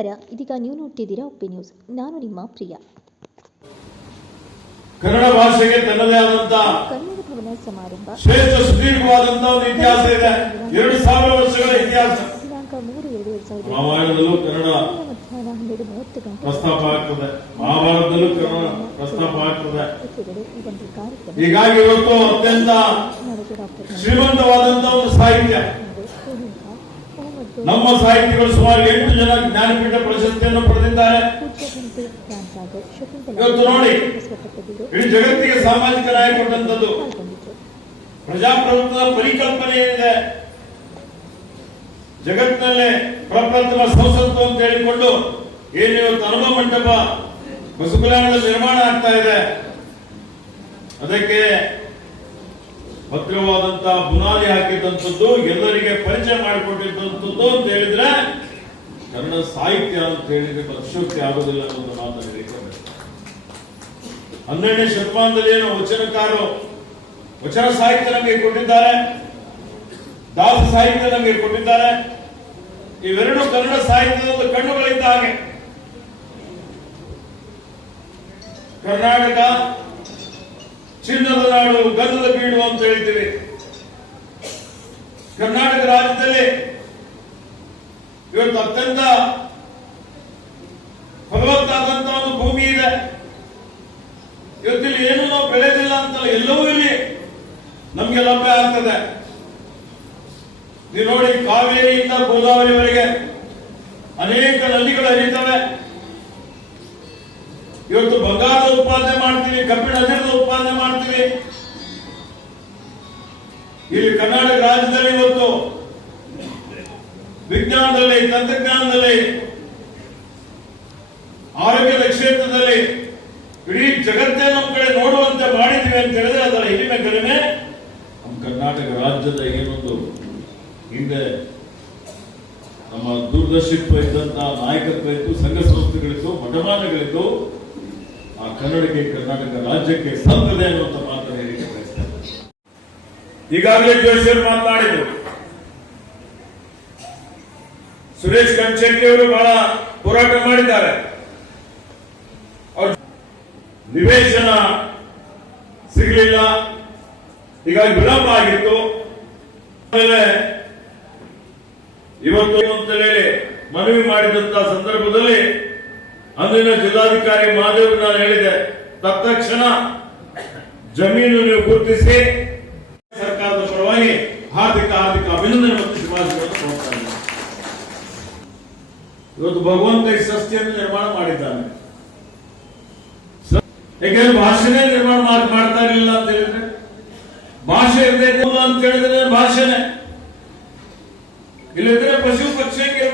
ನಮಸ್ಕಾರ, ಇದೀಗ ನೀವು ನೋಡ್ತಿದ್ದೀರಾ ಉಪ್ಪಿ ನ್ಯೂಸ್. ನಾನು ನಿಮ್ಮ ಪ್ರಿಯ. ಕನ್ನಡ ಭಾಷೆಗೆ ತನ್ನದೇ ಆದಂತಹ ಕನ್ನಡ ಭವನ ಸಮಾರಂಭ ಶ್ರೇಷ್ಠ ಸುದೀರ್ಘವಾದಂತಹ ಒಂದು ಇತಿಹಾಸ ಇದೆ. 2000 ವರ್ಷಗಳ ಇತಿಹಾಸ. ದಿನಾಂಕ 3/2/2020 ರಾಮಾಯಣದಲ್ಲೂ ಕನ್ನಡ ಮಧ್ಯಾಹ್ನ 12:30 ಗಂಟೆ ಪ್ರಸ್ತಾಪ ಆಗ್ತದೆ, ಮಹಾಭಾರತದಲ್ಲೂ ಕನ್ನಡ ಪ್ರಸ್ತಾಪ ಆಗ್ತದೆ. ಈ ಒಂದು ಕಾರ್ಯಕ್ರಮ ಹೀಗಾಗಿ ಇವತ್ತು ಅತ್ಯಂತ ಶ್ರೀಮಂತವಾದಂತಹ ಒಂದು ಸಾಹಿತ್ಯ. ನಮ್ಮ ಸಾಹಿತಿಗಳು ಸುಮಾರು 8 ಜನ ಜ್ಞಾನಪೀಠ ಪ್ರಶಸ್ತಿಯನ್ನು ಪಡೆದಿದ್ದಾರೆ. ಇವತ್ತು ನೋಡಿ, ಇಡೀ ಜಗತ್ತಿಗೆ ಸಾಮಾಜಿಕ ನ್ಯಾಯ ಕೊಟ್ಟಂತದ್ದು. ಪ್ರಜಾಪ್ರಭುತ್ವದ ಪರಿಕಲ್ಪನೆ ಏನಿದೆ, ಜಗತ್ತಿನಲ್ಲೇ ಪ್ರಪ್ರಥಮ ಸಂಸತ್ತು ಅಂತ ಹೇಳಿಕೊಂಡು ಏನು ಇವತ್ತು ಅನುಭವ ಮಂಟಪ ಹೊಸಕಲ್ಯಾಣದಲ್ಲಿ ನಿರ್ಮಾಣ ಆಗ್ತಾ ಇದೆ, ಅದಕ್ಕೆ ಭದ್ರವಾದಂತಹ ಬುನಾದಿ ಹಾಕಿದಂಥದ್ದು, ಎಲ್ಲರಿಗೆ ಪರಿಚಯ ಮಾಡಿಕೊಟ್ಟಿದ್ದಂಥದ್ದು ಅಂತ ಹೇಳಿದ್ರೆ ಕನ್ನಡ ಸಾಹಿತ್ಯ ಅಂತ ಹೇಳಿದ್ರೆ ಅತಿಶಯೋಕ್ತಿ ಆಗೋದಿಲ್ಲ ಅನ್ನೋದು ಮಾತನ್ನು ಹೇಳಿದ್ದಾರೆ. 12ನೇ ಶತಮಾನದಲ್ಲಿ ಏನು ವಚನಕಾರರು ವಚನ ಸಾಹಿತ್ಯ ನಮಗೆ ಕೊಟ್ಟಿದ್ದಾರೆ, ದಾಸ ಸಾಹಿತ್ಯ ನಮಗೆ ಕೊಟ್ಟಿದ್ದಾರೆ. ಇವೆರಡು ಕನ್ನಡ ಸಾಹಿತ್ಯದ ಕಣ್ಣುಗಳಿದ್ದ ಹಾಗೆ. ಕರ್ನಾಟಕ ಚಿನ್ನದ ನಾಡು, ಗಂಧದ ಬೀಡು ಅಂತ ಹೇಳ್ತೀವಿ. ಕರ್ನಾಟಕ ರಾಜ್ಯದಲ್ಲಿ ಇವತ್ತು ಅತ್ಯಂತ ಫಲವತ್ತಾದಂತಹ ಒಂದು ಭೂಮಿ ಇದೆ. ಇವತ್ತಿಲ್ಲಿ ಏನು ನಾವು ಬೆಳೆದಿಲ್ಲ ಅಂತಲ್ಲ, ಎಲ್ಲವೂ ಇಲ್ಲಿ ನಮ್ಗೆ ಲಭ್ಯ ಆಗ್ತದೆ. ನೀವು ನೋಡಿ, ಕಾವೇರಿಯಿಂದ ಗೋದಾವರಿವರೆಗೆ ಅನೇಕ ನದಿಗಳು ಹರಿತವೆ. ಇವತ್ತು ಬಂಗಾರದ ಉತ್ಪಾದನೆ ಮಾಡ್ತೀವಿ, ಕಬ್ಬಿಣ ಅದಿರದ ಉತ್ಪಾದನೆ ಮಾಡ್ತೀವಿ. ಇಲ್ಲಿ ಕರ್ನಾಟಕ ರಾಜ್ಯದಲ್ಲಿ ಇವತ್ತು ವಿಜ್ಞಾನದಲ್ಲಿ, ತಂತ್ರಜ್ಞಾನದಲ್ಲಿ, ಆರೋಗ್ಯದ ಕ್ಷೇತ್ರದಲ್ಲಿ ಇಡೀ ಜಗತ್ತೇ ನಮ್ಮ ಕಡೆ ನೋಡುವಂತೆ ಮಾಡಿದ್ದೀವಿ ಅಂತ ಹೇಳಿದ್ರೆ ಅದರ ಹಿರಿಮೆ ಕಡಿಮೆ ನಮ್ಮ ಕರ್ನಾಟಕ ರಾಜ್ಯದ ಏನೊಂದು ಹಿಂದೆ ನಮ್ಮ ದೂರದರ್ಶಿತ್ವ ಇದ್ದಂತಹ ನಾಯಕತ್ವ ಇತ್ತು, ಸಂಘ ಸಂಸ್ಥೆಗಳಿತ್ತು, ಮಠಮಾನ್ಯಗಳಿತ್ತು. ಆ ಕನ್ನಡಕ್ಕೆ, ಕರ್ನಾಟಕ ರಾಜ್ಯಕ್ಕೆ ಸಂತದೆ ಅನ್ನುವಂಥ ಮಾತನ್ನು ಹೇಳಿಕೆ ಬಯಸ್ತಾರೆ. ಈಗಾಗಲೇ ಜೋಶಿಯವರು ಮಾತನಾಡಿದರು. ಸುರೇಶ್ ಕಂಚೆಟ್ಟಿ ಅವರು ಬಹಳ ಹೋರಾಟ ಮಾಡಿದ್ದಾರೆ. ನಿವೇಶನ ಸಿಗಲಿಲ್ಲ, ಹೀಗಾಗಿ ವಿಳಂಬ ಆಗಿತ್ತು. ಆಮೇಲೆ ಇವತ್ತು ಅಂತ ಹೇಳಿ ಮನವಿ ಮಾಡಿದಂತಹ ಸಂದರ್ಭದಲ್ಲಿ ಅಂದಿನ ಜಿಲ್ಲಾಧಿಕಾರಿ ಮಹಾದೇವ್ ನಾನು ಹೇಳಿದೆ, ತತ್ಕ್ಷಣ ಜಮೀನು ನೀವು ಗುರುತಿಸಿ ಸರ್ಕಾರದ ಪರವಾಗಿ ಹಾರ್ದಿಕ ಅಭಿನಂದನೆ ಮತ್ತು ಶುಭಾಶಯಗಳನ್ನು ಕೊಡ್ತಾ ಇದ್ದಾರೆ. ಇವತ್ತು ಭಗವಂತ ಈ ಸಸ್ತಿಯನ್ನು ನಿರ್ಮಾಣ ಮಾಡಿದ್ದಾನೆ. ಯಾಕೆಂದ್ರೆ ಭಾಷೆನೇ ನಿರ್ಮಾಣ ಮಾಡ್ತಾ ಇರಲಿಲ್ಲ ಅಂತ ಹೇಳಿದ್ರೆ, ಭಾಷೆ ಇರಬೇಕು ಅಂತ ಹೇಳಿದ್ರೆ ಭಾಷೆನೆ ಇಲ್ಲಿದ್ರೆ ಪಶು ಪಕ್ಷಿಗೆ